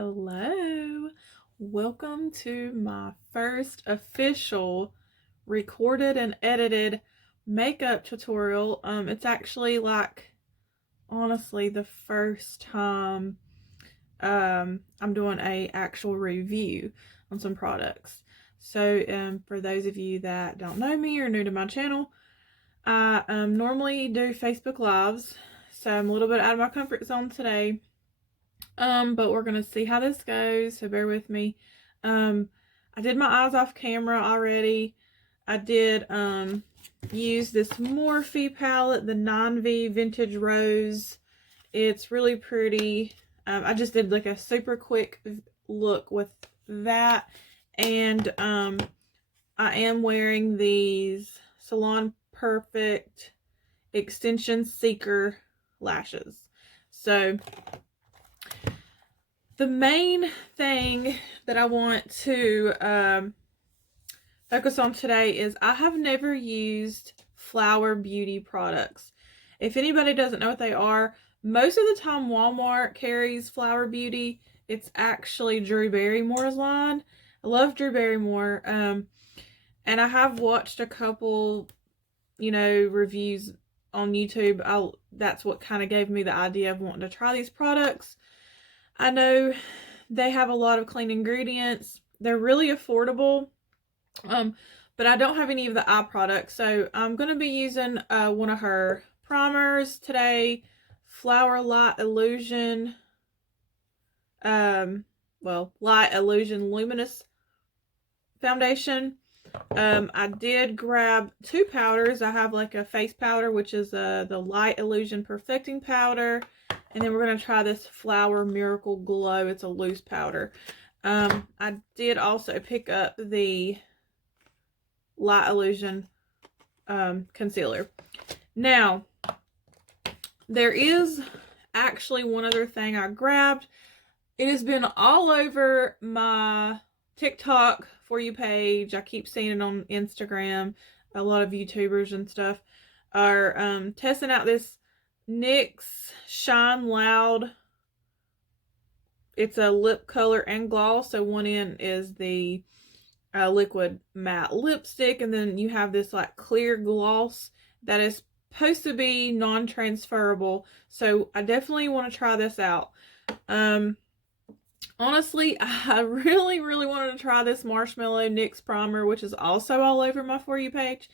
Hello, welcome to my first official recorded and edited makeup tutorial. It's actually honestly the first time I'm doing a actual review on some products. So for those of you that don't know me or new to my channel, I normally do Facebook Lives, so I'm a little bit out of my comfort zone today. But we're gonna see how this goes, so bear with me. I did my eyes off camera already. I did use this Morphe palette, the 9V Vintage Rose. It's really pretty. I just did like a super quick look with that, and I am wearing these Salon Perfect Extension Seeker lashes. So the main thing that I want to focus on today is I have never used Flower Beauty products. If anybody doesn't know what they are, most of the time Walmart carries Flower Beauty. It's actually Drew Barrymore's line. I love Drew Barrymore. And I have watched a couple, reviews on YouTube. That's what kind of gave me the idea of wanting to try these products. I know they have a lot of clean ingredients. They're really affordable, but I don't have any of the eye products. So I'm going to be using one of her primers today, Flower Light Illusion, Light Illusion Luminous Foundation. I did grab two powders. I have like a face powder, which is the Light Illusion Perfecting Powder. And then we're going to try this Flower Miracle Glow. It's a loose powder. I did also pick up the Light Illusion concealer. Now, there is actually one other thing I grabbed. It has been all over my TikTok For You page. I keep seeing it on Instagram. A lot of YouTubers and stuff are testing out this NYX Shine Loud. It's a lip color and gloss. So one end is the liquid matte lipstick, and then you have this like clear gloss that is supposed to be non-transferable. So I definitely want to try this out. Honestly, I really wanted to try this Marshmallow Nyx Primer, which is also all over my For You page.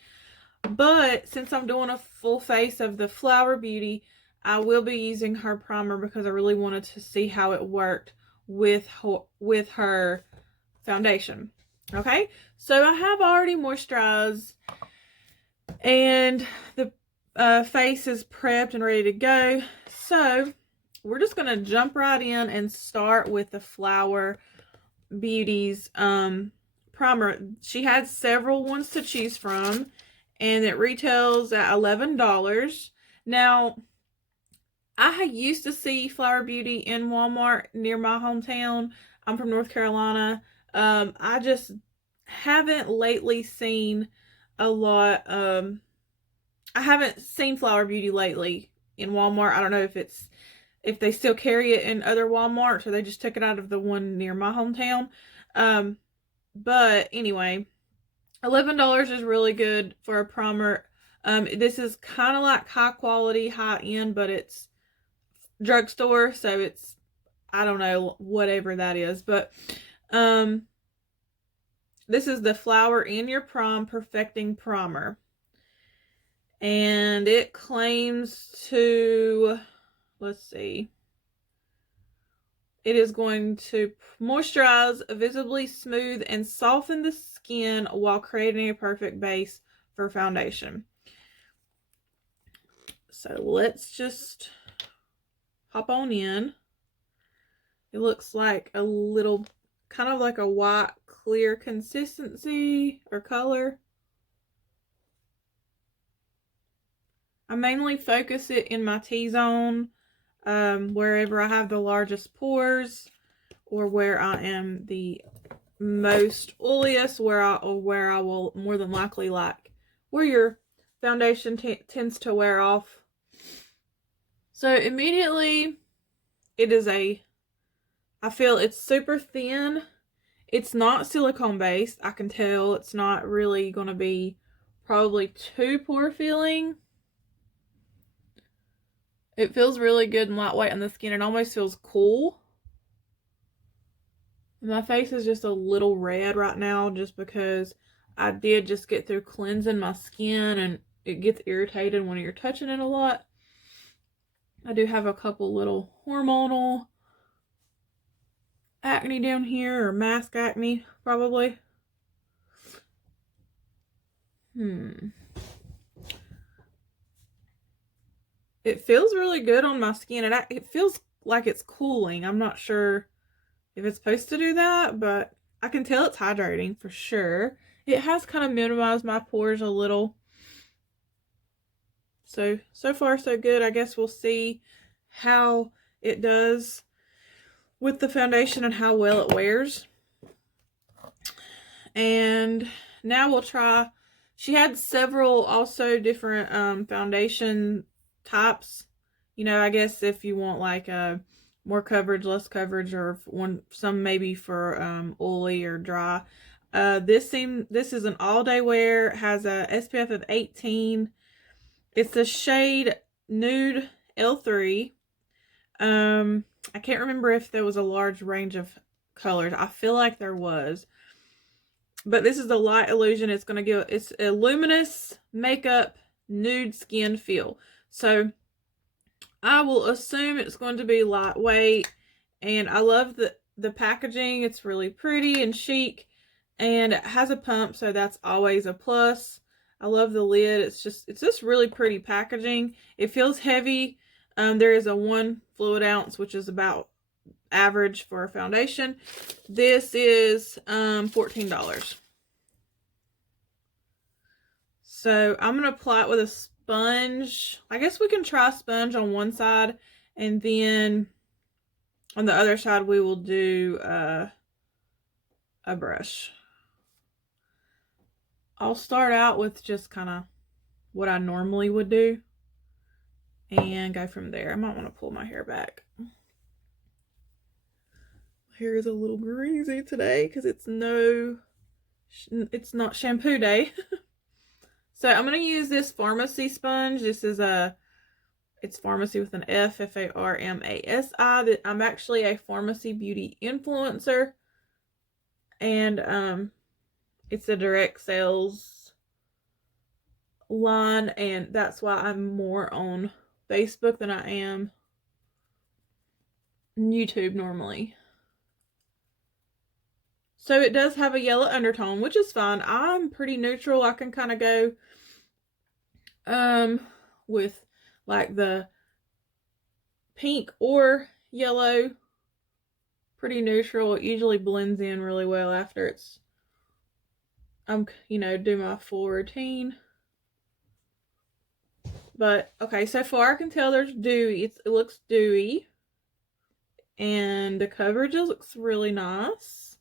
But since I'm doing a full face of the Flower Beauty, I will be using her primer because I really wanted to see how it worked with her foundation. Okay, so I have already moisturized and the face is prepped and ready to go. So we're just going to jump right in and start with the Flower Beauty's primer. She had several ones to choose from, and it retails at $11. Now, I used to see Flower Beauty in Walmart near my hometown. I'm from North Carolina. I just haven't lately seen a lot. I haven't seen Flower Beauty lately in Walmart. I don't know if they still carry it in other Walmarts or they just took it out of the one near my hometown. But anyway, $11 is really good for a primer. This is kind of like high quality, high end, but it's drugstore, so it's, I don't know, whatever that is. But this is the Flower in Your Prime Perfecting Primer, and it claims to, let's see, it is going to moisturize, visibly smooth, and soften the skin while creating a perfect base for foundation. So let's just hop on in. It looks like a little, kind of like a white, clear consistency or color. I mainly focus it in my T-zone, wherever I have the largest pores or where I am the most oiliest, where I will more than likely where your foundation tends to wear off. So immediately it is I feel it's super thin. It's not silicone based. I can tell it's not really going to be probably too pore filling. It feels really good and lightweight on the skin. It almost feels cool. My face is just a little red right now just because I did just get through cleansing my skin and it gets irritated when you're touching it a lot. I do have a couple little hormonal acne down here, or mask acne probably. It feels really good on my skin. It feels like it's cooling. I'm not sure if it's supposed to do that, but I can tell it's hydrating for sure. It has kind of minimized my pores a little. So far so good. I guess we'll see how it does with the foundation and how well it wears. And now we'll try, she had several also different foundation types. You know, I guess if you want like more coverage, less coverage, or some maybe for oily or dry. This is an all-day wear. It has a SPF of 18. It's the shade Nude L3. I can't remember if there was a large range of colors. I feel like there was. But this is the Light Illusion. It's a luminous makeup nude skin feel. So I will assume it's going to be lightweight. And I love the packaging. It's really pretty and chic. And it has a pump, so that's always a plus. I love the lid. It's just really pretty packaging. It feels heavy. There is a 1 fluid ounce, which is about average for a foundation. This is $14. So I'm going to apply it with a sponge. I guess we can try sponge on one side, and then on the other side we will do a brush. I'll start out with just kind of what I normally would do and go from there. I might want to pull my hair back. My hair is a little greasy today because it's not shampoo day. So I'm going to use this Pharmacy sponge. This is it's Pharmacy with an F, F-A-R-M-A-S-I. I'm actually a Pharmacy beauty influencer. And it's a direct sales line, and that's why I'm more on Facebook than I am YouTube normally. So it does have a yellow undertone, which is fine. I'm pretty neutral. I can kind of go with like the pink or yellow. Pretty neutral. It usually blends in really well after do my full routine. But okay, so far I can tell there's dewy. It looks dewy. And the coverage looks really nice.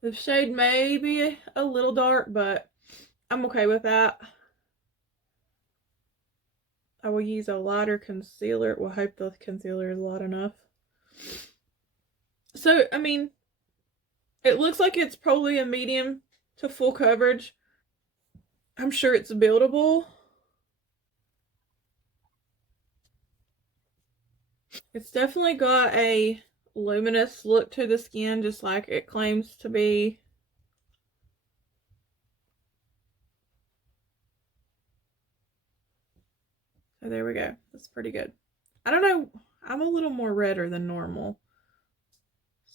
The shade may be a little dark, but I'm okay with that. I will use a lighter concealer. Well, I hope the concealer is light enough. So, I mean, it looks like it's probably a medium to full coverage. I'm sure it's buildable. It's definitely got a luminous look to the skin, just like it claims to be. So there we go. That's pretty good. I don't know. I'm a little more redder than normal.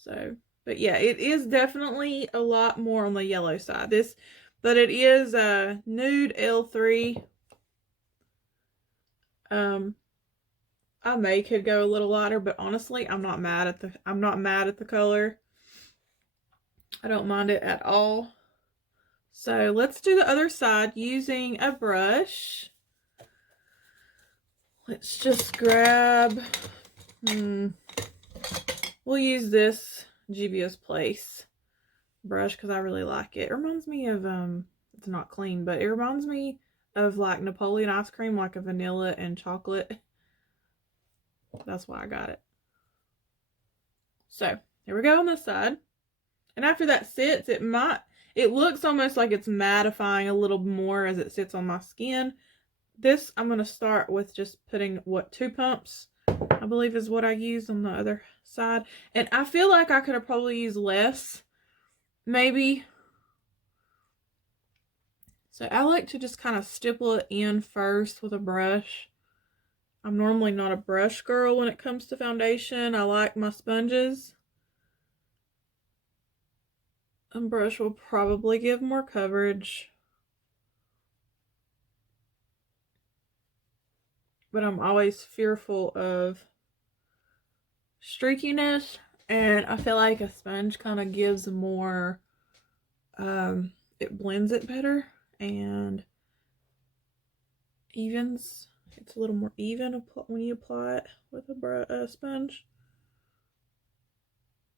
So, but yeah, it is definitely a lot more on the yellow side. But it is a Nude L3. I could go a little lighter, but honestly, I'm not mad at the color. I don't mind it at all. So let's do the other side using a brush. Let's just grab, we'll use this Juvia's Place brush because I really like it. It reminds me of, it's not clean, but it reminds me of like Napoleon ice cream, like a vanilla and chocolate. That's why I got it. So here we go on this side. And after that sits, it looks almost like it's mattifying a little more as it sits on my skin. This, I'm going to start with just putting, 2 pumps, I believe is what I used on the other side. And I feel like I could have probably used less, maybe. So I like to just kind of stipple it in first with a brush. I'm normally not a brush girl when it comes to foundation. I like my sponges. A brush will probably give more coverage. But I'm always fearful of streakiness. And I feel like a sponge kind of gives more, it blends it better and evens. It's a little more even when you apply it with a sponge.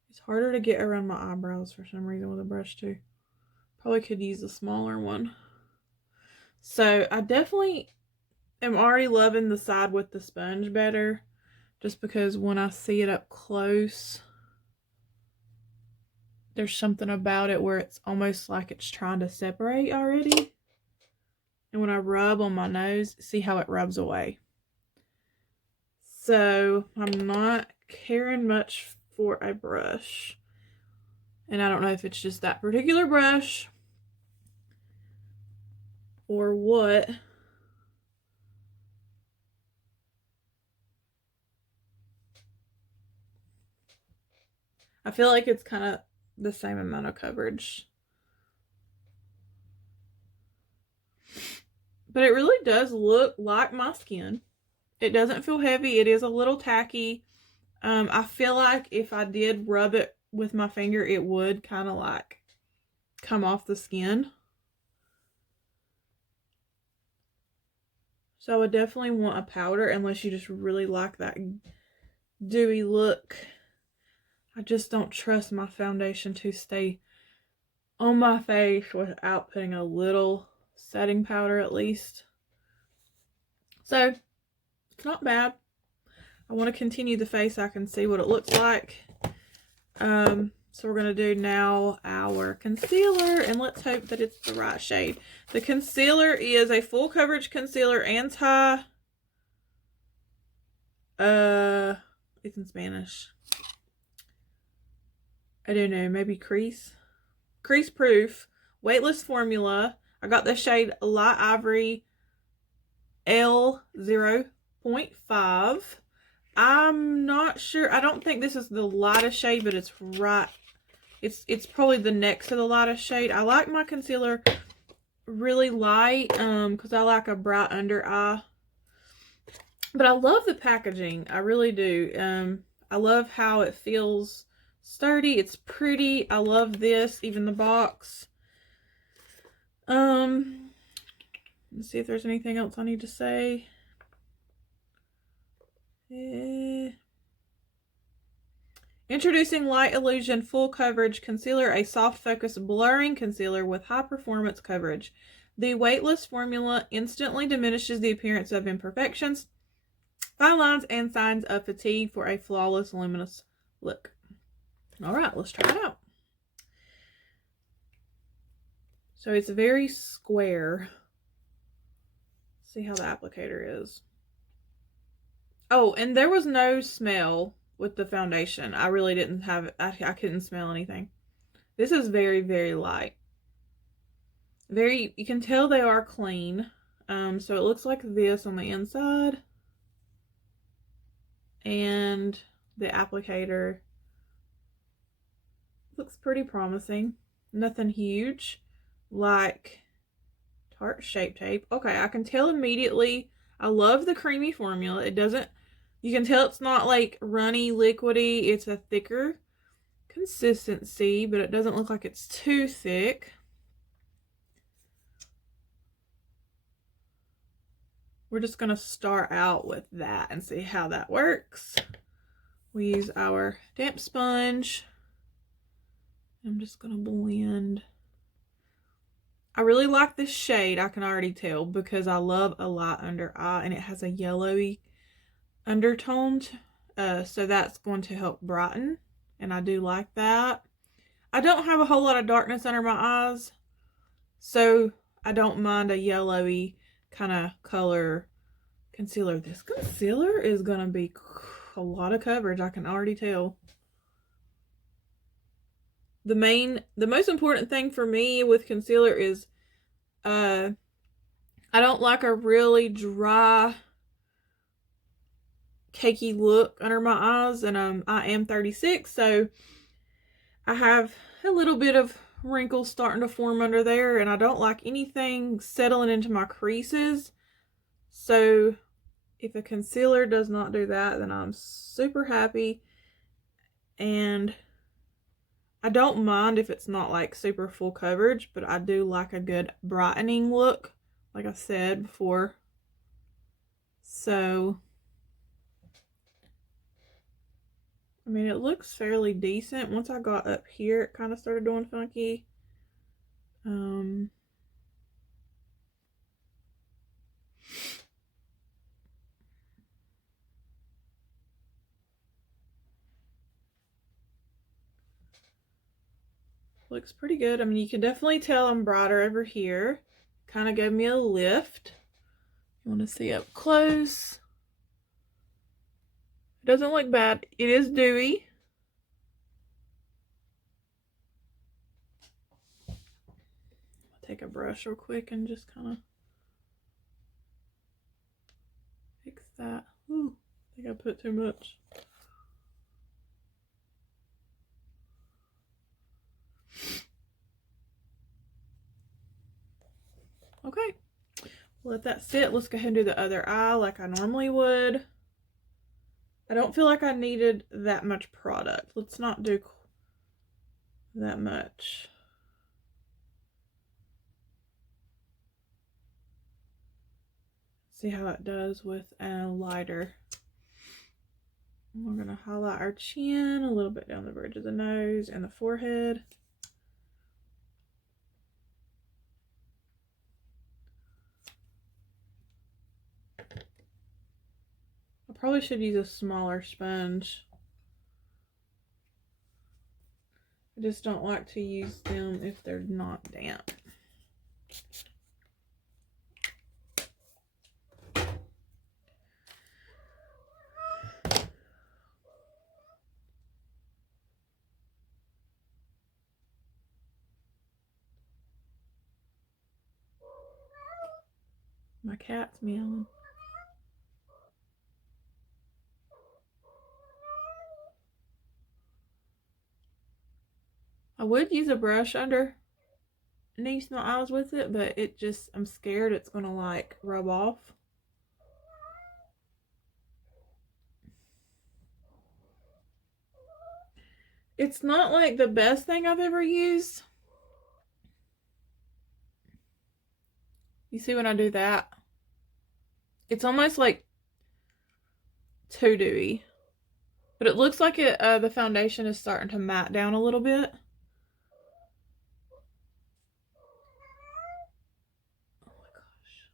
It's harder to get around my eyebrows for some reason with a brush too. Probably could use a smaller one. So I definitely am already loving the side with the sponge better, just because when I see it up close, there's something about it where it's almost like it's trying to separate already. And when I rub on my nose, see how it rubs away. So I'm not caring much for a brush. And I don't know if it's just that particular brush or what. I feel like it's kind of the same amount of coverage. But it really does look like my skin. It doesn't feel heavy. It is a little tacky. I feel like if I did rub it with my finger, it would kind of like come off the skin. So I would definitely want a powder unless you just really like that dewy look. I just don't trust my foundation to stay on my face without putting a little setting powder at least. So it's not bad. I want to continue the face. I can see what it looks like. So we're going to do now our concealer, and let's hope that it's the right shade. The concealer is a full coverage concealer, it's in Spanish. I don't know, maybe crease proof, weightless formula. I got the shade Light Ivory L0.5. I'm not sure. I don't think this is the lightest shade, but it's right. It's probably the next to the lightest shade. I like my concealer really light because I like a bright under eye. But I love the packaging. I really do. I love how it feels sturdy. It's pretty. I love this, even the box. Let's see if there's anything else I need to say. Introducing Light Illusion Full Coverage Concealer, a soft focus blurring concealer with high performance coverage. The weightless formula instantly diminishes the appearance of imperfections, fine lines, and signs of fatigue for a flawless, luminous look. All right, let's try it out. So it's very square. See how the applicator is. Oh, and there was no smell with the foundation. I really didn't have it. I couldn't smell anything. This is very, very light. You can tell they are clean. So it looks like this on the inside. And the applicator looks pretty promising. Nothing huge. Like Tarte Shape Tape. Okay, I can tell immediately. I love the creamy formula. It doesn't, you can tell it's not like runny, liquidy. It's a thicker consistency, but it doesn't look like it's too thick. We're just going to start out with that and see how that works. We use our damp sponge. I'm just going to blend. I really like this shade, I can already tell, because I love a light under eye and it has a yellowy undertone So that's going to help brighten, and I do like that. I don't have a whole lot of darkness under my eyes, so I don't mind a yellowy kind of color concealer. This concealer is going to be a lot of coverage, I can already tell. The most important thing for me with concealer is I don't like a really dry, cakey look under my eyes, and I am 36, so I have a little bit of wrinkles starting to form under there, and I don't like anything settling into my creases. So if a concealer does not do that, then I'm super happy. And I don't mind if it's not like super full coverage, but I do like a good brightening look, like I said before. So I mean, it looks fairly decent. Once I got up here, it kind of started doing funky. Looks pretty good. I mean, you can definitely tell I'm brighter over here. Kind of gave me a lift. You want to see up close. It doesn't look bad. It is dewy. I'll take a brush real quick and just kind of fix that. Ooh, I think I put too much. Okay, let that sit. Let's go ahead and do the other eye like I normally would. I don't feel like I needed that much product. Let's not do that much. See how it does with a lighter. We're going to highlight our chin, a little bit down the bridge of the nose and the forehead. I probably should use a smaller sponge. I just don't like to use them if they're not damp. My cat's meowing. I would use a brush underneath my eyes with it, but it just, I'm scared it's gonna like rub off. It's not like the best thing I've ever used. You see when I do that? It's almost like too dewy. But it looks like the foundation is starting to matte down a little bit. Oh my gosh.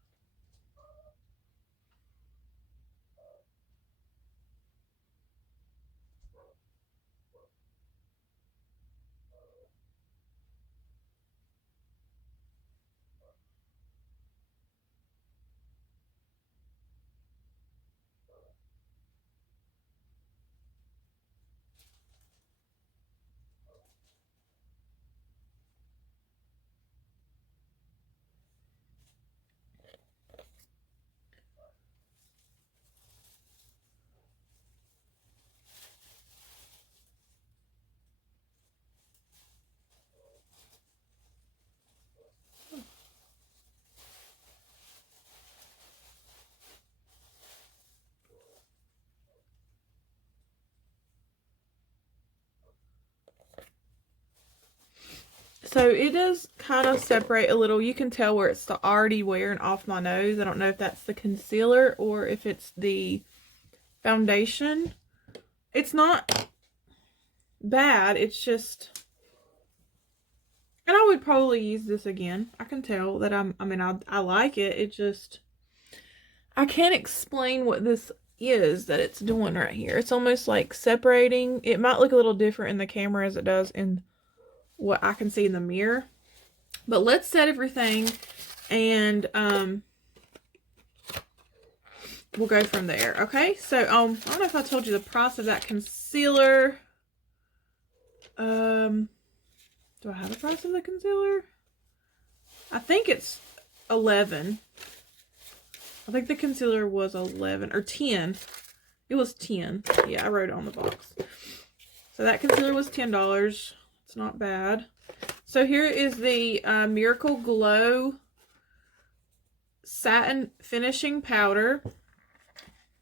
So it does kind of separate a little. You can tell where it's already wearing off my nose. I don't know if that's the concealer or if it's the foundation. It's not bad. It's just, and I would probably use this again. I can tell that I like it. It just, I can't explain what this is that it's doing right here. It's almost like separating. It might look a little different in the camera as it does in what I can see in the mirror. But let's set everything and we'll go from there. Okay, so I don't know if I told you the price of that concealer. Do I have the price of the concealer? I think it's 11. I think the concealer was 11 or 10. It was 10. Yeah, I wrote it on the box. So that concealer was $10. It's not bad. So here is the Miracle Glow Satin Finishing Powder.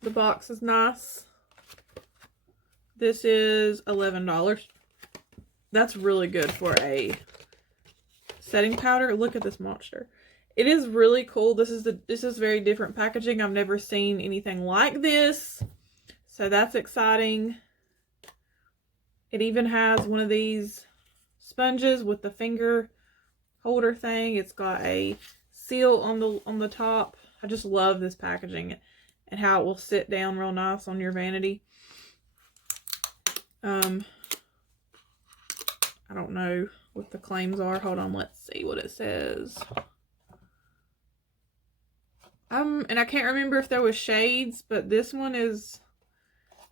The box is nice. This is $11. That's really good for a setting powder. Look at this monster. It is really cool. This is very different packaging. I've never seen anything like this. So that's exciting. It even has one of these sponges with the finger holder thing. It's got a seal on the top. I just love this packaging and how it will sit down real nice on your vanity. I don't know what the claims are. Hold on, let's see what it says. And I can't remember if there was shades, but this one is,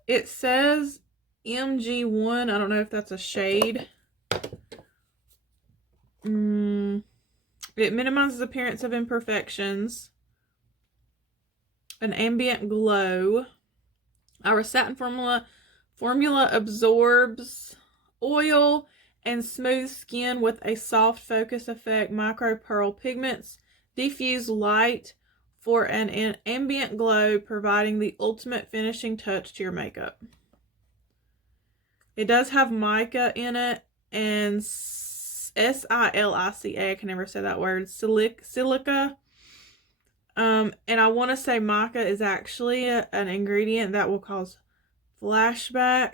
it says MG1. I don't know if that's a shade. It minimizes appearance of imperfections. An ambient glow. Our satin formula absorbs oil and smooth skin with a soft focus effect. Micro pearl pigments diffuse light for an ambient glow, providing the ultimate finishing touch to your makeup. It does have mica in it and silica. I can never say that word. Silica. And I want to say mica is actually an ingredient that will cause flashback.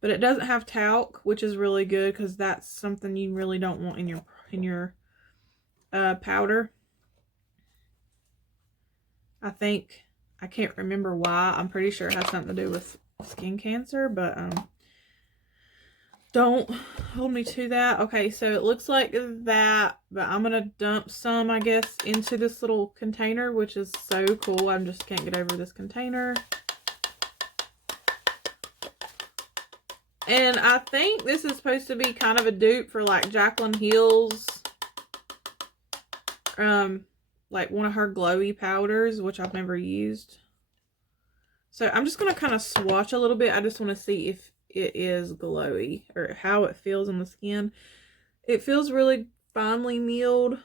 But it doesn't have talc, which is really good because that's something you really don't want in your powder. I think, I can't remember why. I'm pretty sure it has something to do with skin cancer, but don't hold me to that. Okay, so it looks like that, but I'm gonna dump some, I guess, into this little container, which is so cool. I just can't get over this container. And I think this is supposed to be kind of a dupe for like Jaclyn Hill's, like one of her glowy powders, which I've never used. So I'm just going to kind of swatch a little bit. I just want to see if it is glowy or how it feels on the skin. It feels really finely milled.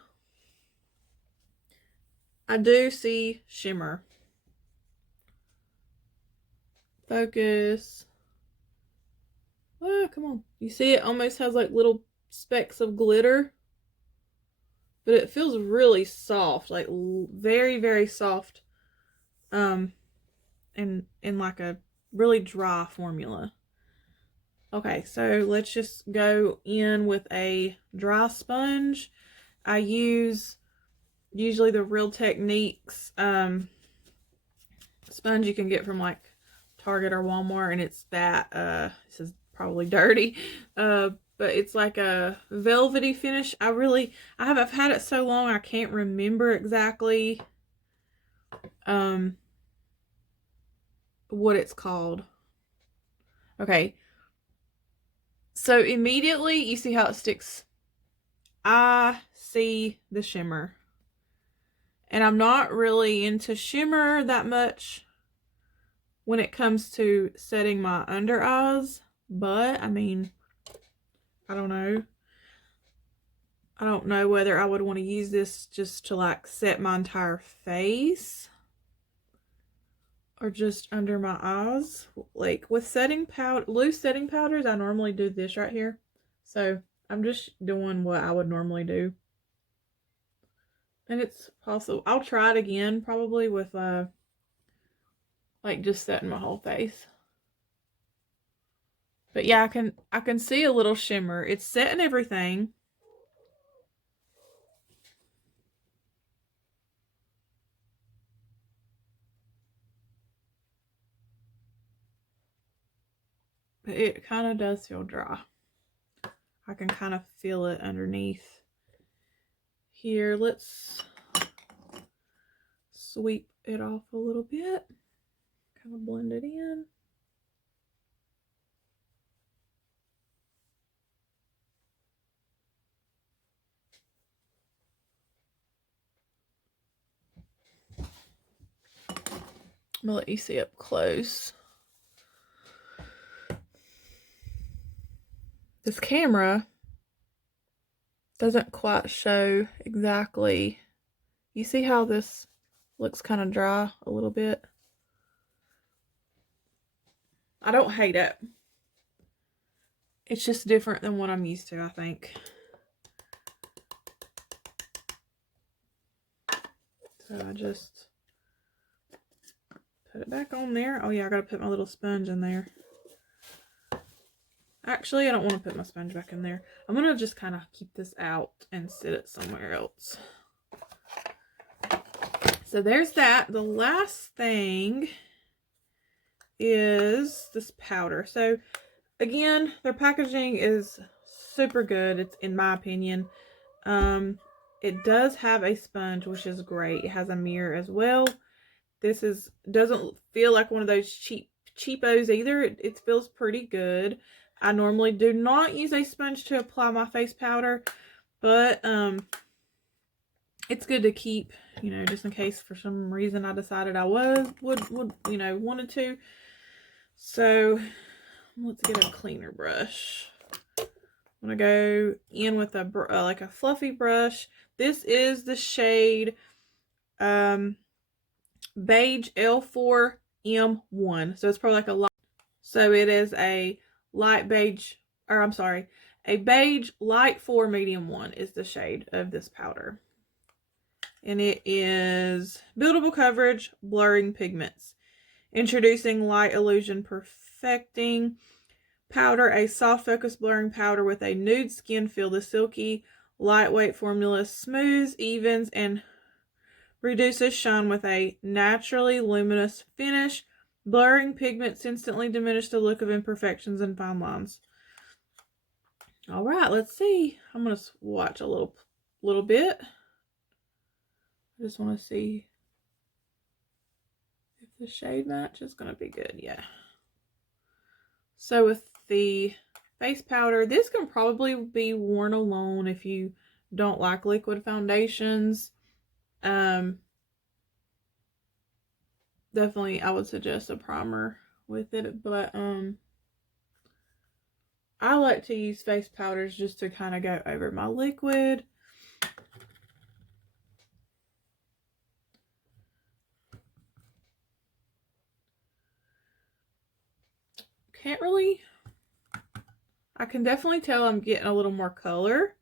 I do see shimmer. Focus. Oh, come on. You see it almost has like little specks of glitter. But it feels really soft. Like very, very soft. And like a really dry formula. Okay, so let's just go in with a dry sponge. I use usually the Real Techniques sponge you can get from like Target or Walmart, and it's that this is probably dirty, but it's like a velvety finish. I've had it so long I can't remember exactly what it's called. Okay, so immediately you see how it sticks. I see the shimmer, and I'm not really into shimmer that much when it comes to setting my under eyes. But, I mean, I don't know. I don't know whether I would want to use this just to, like, set my entire face. Or just under my eyes. Like, with loose setting powders, I normally do this right here. So, I'm just doing what I would normally do. And it's possible. I'll try it again, probably, with, like, just setting my whole face. But yeah, I can see a little shimmer. It's setting everything. But it kind of does feel dry. I can kind of feel it underneath. Here, let's sweep it off a little bit. Kind of blend it in. I'm gonna let you see up close. This camera doesn't quite show exactly. You see how this looks kind of dry a little bit? I don't hate it. It's just different than what I'm used to, I think. So I just put it back on there. Oh yeah, I gotta put my little sponge in there. Actually, I don't want to put my sponge back in there. I'm gonna just kind of keep this out and sit it somewhere else. So there's that. The last thing is this powder. So again, their packaging is super good. It's, in my opinion. It does have a sponge, which is great. It has a mirror as well. This doesn't feel like one of those cheapos either. It feels pretty good. I normally do not use a sponge to apply my face powder, but it's good to keep, you know, just in case for some reason I decided I would you know, wanted to. So let's get a cleaner brush. I'm gonna go in with a like a fluffy brush. This is the shade beige L4 M1. So it's probably like a light. So it is a light beige, or I'm sorry, a beige light 4 medium 1 is the shade of this powder. And it is buildable coverage, blurring pigments. Introducing light illusion perfecting powder, a soft focus blurring powder with a nude skin feel. The silky lightweight formula smooths, evens, and reduces shine with a naturally luminous finish. Blurring pigments instantly diminish the look of imperfections and fine lines. All right, let's see. I'm going to swatch a little bit. I just want to see if the shade match is going to be good. Yeah. So with the face powder, this can probably be worn alone if you don't like liquid foundations. Definitely I would suggest a primer with it, but I like to use face powders just to kind of go over my liquid. Can't really, I can definitely tell I'm getting a little more color.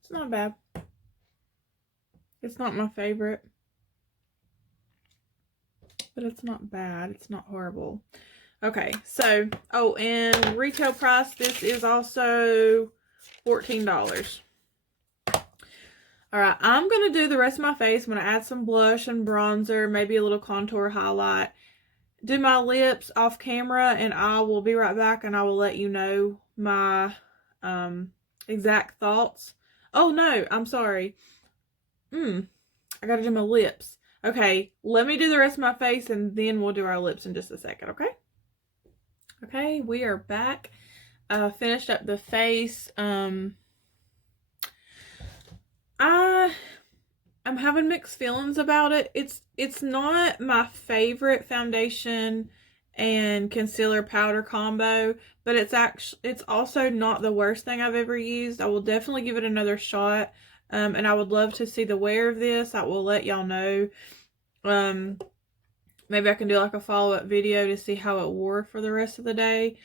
It's not bad. It's not my favorite, but it's not bad. It's not horrible. Okay, so, oh, and retail price, this is also $14. All right, I'm going to do the rest of my face. I'm going to add some blush and bronzer, maybe a little contour highlight. Do my lips off camera, and I will be right back, and I will let you know my exact thoughts. Oh, no, I'm sorry. I got to do my lips. Okay, let me do the rest of my face, and then we'll do our lips in just a second, okay? Okay, we are back. Finished up the face. I'm having mixed feelings about it. It's not my favorite foundation and concealer powder combo, but it's also not the worst thing I've ever used. I will definitely give it another shot. And I would love to see the wear of this. I will let y'all know. maybe I can do like a follow-up video to see how it wore for the rest of the day.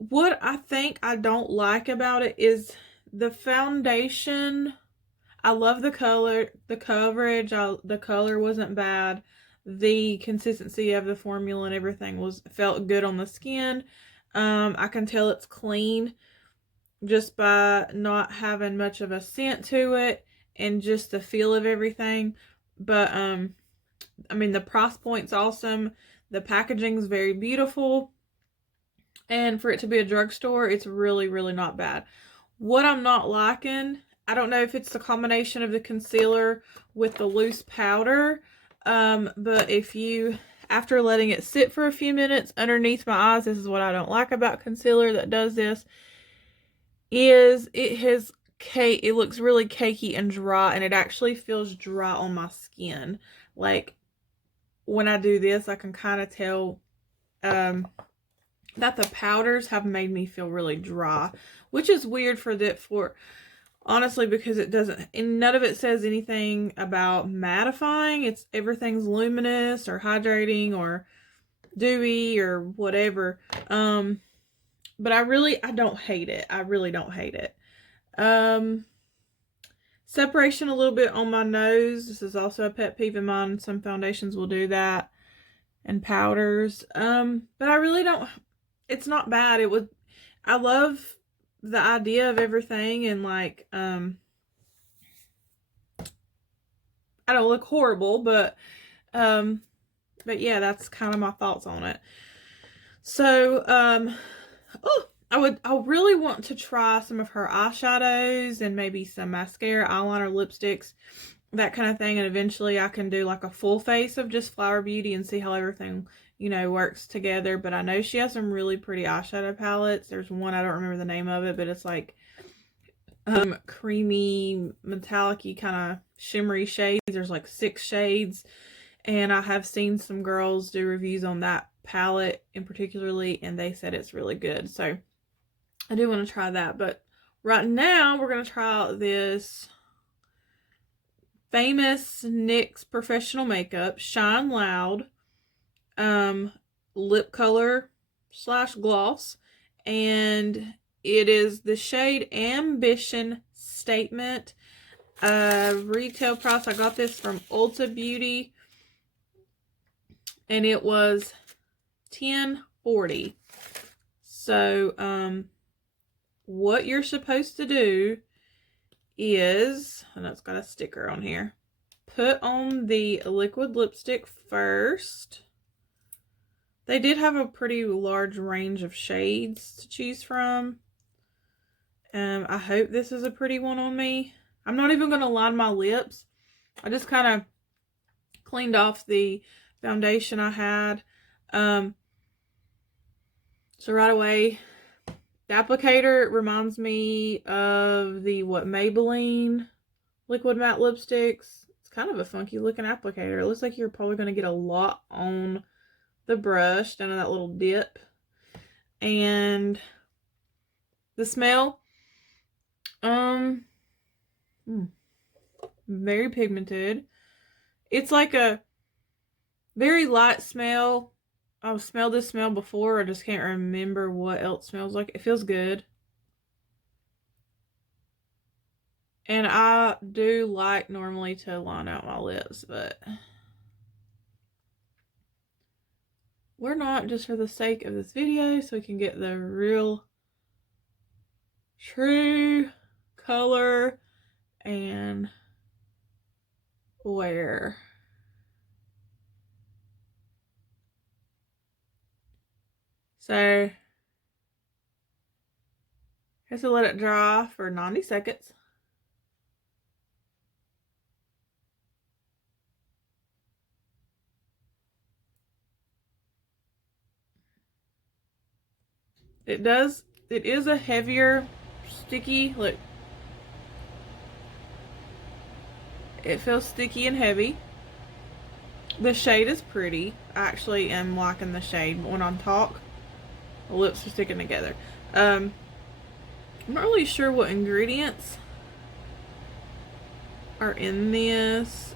What I think I don't like about it is the foundation. I love the color, the coverage, the color wasn't bad. The consistency of the formula and everything felt good on the skin. I can tell it's clean just by not having much of a scent to it and just the feel of everything. But I mean, the price point's awesome. The packaging's very beautiful. And for it to be a drugstore, it's really, really not bad. What I'm not liking, I don't know if it's the combination of the concealer with the loose powder, but if you, after letting it sit for a few minutes underneath my eyes, this is what I don't like about concealer that does this, is it looks really cakey and dry, and it actually feels dry on my skin. Like, when I do this, I can kind of tell, that the powders have made me feel really dry, which is weird honestly, because it doesn't, and none of it says anything about mattifying. Everything's luminous or hydrating or dewy or whatever. But I don't hate it. I really don't hate it. Separation a little bit on my nose. This is also a pet peeve of mine. Some foundations will do that, and powders. But I really don't. It's not bad. I love the idea of everything, and like, I don't look horrible, but yeah, that's kind of my thoughts on it. So, I really want to try some of her eyeshadows and maybe some mascara, eyeliner, lipsticks, that kind of thing. And eventually I can do like a full face of just Flower Beauty and see how everything, works together. But I know she has some really pretty eyeshadow palettes. There's one, I don't remember the name of it, but it's like creamy, metallic-y, kind of shimmery shades. There's like 6 shades. And I have seen some girls do reviews on that palette in particularly, and they said it's really good. So I do want to try that. But right now we're going to try out this famous NYX Professional Makeup Shine Loud lip color / gloss, and it is the shade Ambition Statement. Retail price, I got this from Ulta Beauty, and it was $10.40. So what you're supposed to do is, and it's got a sticker on here, put on the liquid lipstick first. They did have a pretty large range of shades to choose from. I hope this is a pretty one on me. I'm not even going to line my lips. I just kind of cleaned off the foundation I had. So right away, the applicator reminds me of the Maybelline liquid matte lipsticks. It's kind of a funky looking applicator. It looks like you're probably going to get a lot on the brush down in that little dip. And the smell, very pigmented. It's like a very light smell. I've smelled this smell before. I just can't remember what else smells like. It feels good. And I do like normally to line out my lips, but we're not, just for the sake of this video, so we can get the real true color and wear. So I have to let it dry for 90 seconds. It is a heavier, sticky, look. It feels sticky and heavy. The shade is pretty. I actually am liking the shade, but when I talk, the lips are sticking together. I'm not really sure what ingredients are in this.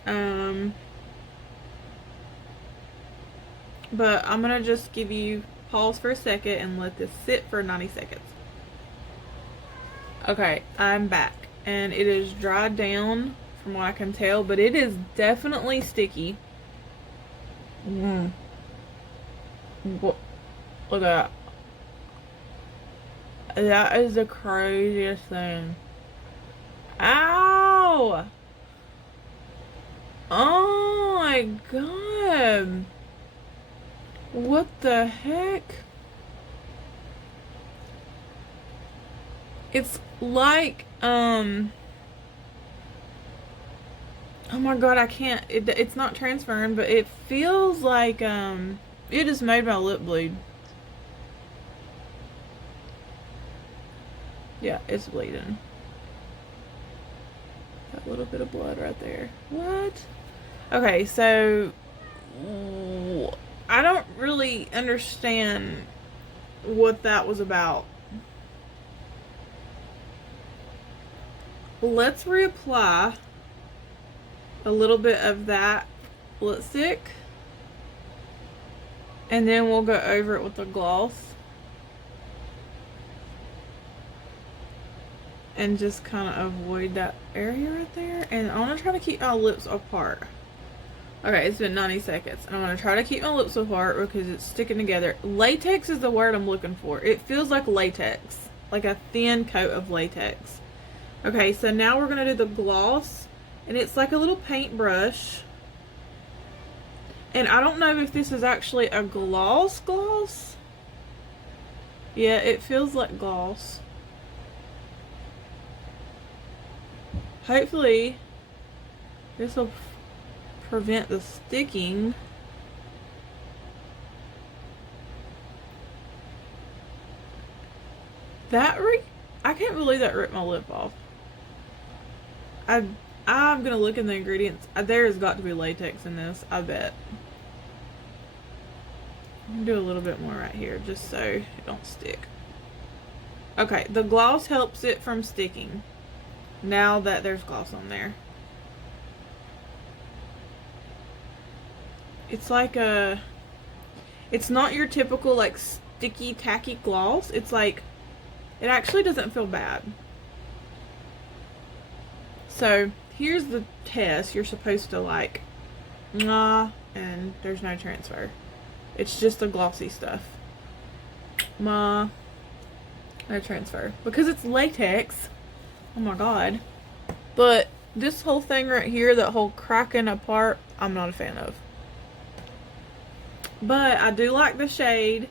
but I'm gonna just give you pause for a second and let this sit for 90 seconds. Okay, I'm back, and it is dried down from what I can tell, but it is definitely sticky. Look at that. That is the craziest thing. Ow! Oh my god. What the heck? It's like, oh my god, I can't, it's not transferring, but it feels like, it just made my lip bleed. Yeah, it's bleeding. That little bit of blood right there. What? Okay, so I don't really understand what that was about. Let's reapply a little bit of that lipstick, and then we'll go over it with the gloss and just kind of avoid that area right there. And I want to try to keep my lips apart. Okay, it's been 90 seconds, and I'm going to try to keep my lips apart because it's sticking together. Latex is the word I'm looking for. It feels like latex, like a thin coat of latex. Okay, so now we're going to do the gloss, and it's like a little paintbrush. And I don't know if this is actually a gloss. Yeah, it feels like gloss. Hopefully, this will prevent the sticking. I can't believe that ripped my lip off. I'm gonna look in the ingredients. There has got to be latex in this, I bet. I'm gonna do a little bit more right here just so it don't stick. Okay, the gloss helps it from sticking now that there's gloss on there. It's like it's not your typical like sticky tacky gloss. It's like, it actually doesn't feel bad. So here's the test. You're supposed to like, and there's no transfer. It's just the glossy stuff. No transfer. Because it's latex. Oh my god. But this whole thing right here, that whole cracking apart, I'm not a fan of. But I do like the shade,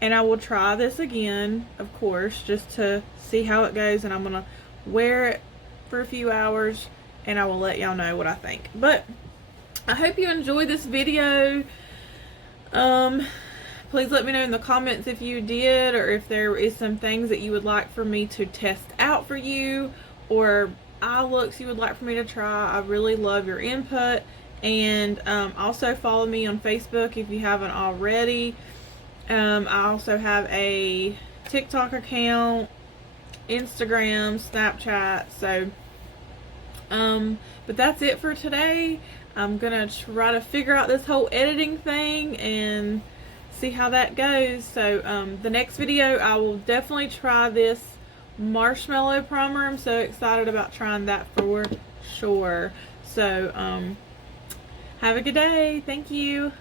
and I will try this again, of course, just to see how it goes, and I'm gonna wear it for a few hours, and I will let y'all know what I think. But I hope you enjoyed this video. Please let me know in the comments if you did, or if there is some things that you would like for me to test out for you, or eye looks you would like for me to try. I really love your input. And also follow me on Facebook if you haven't already. I also have a TikTok account, Instagram, Snapchat. So but that's it for today. I'm gonna try to figure out this whole editing thing and see how that goes. So the next video I will definitely try this marshmallow primer. I'm so excited about trying that for sure. So have a good day. Thank you.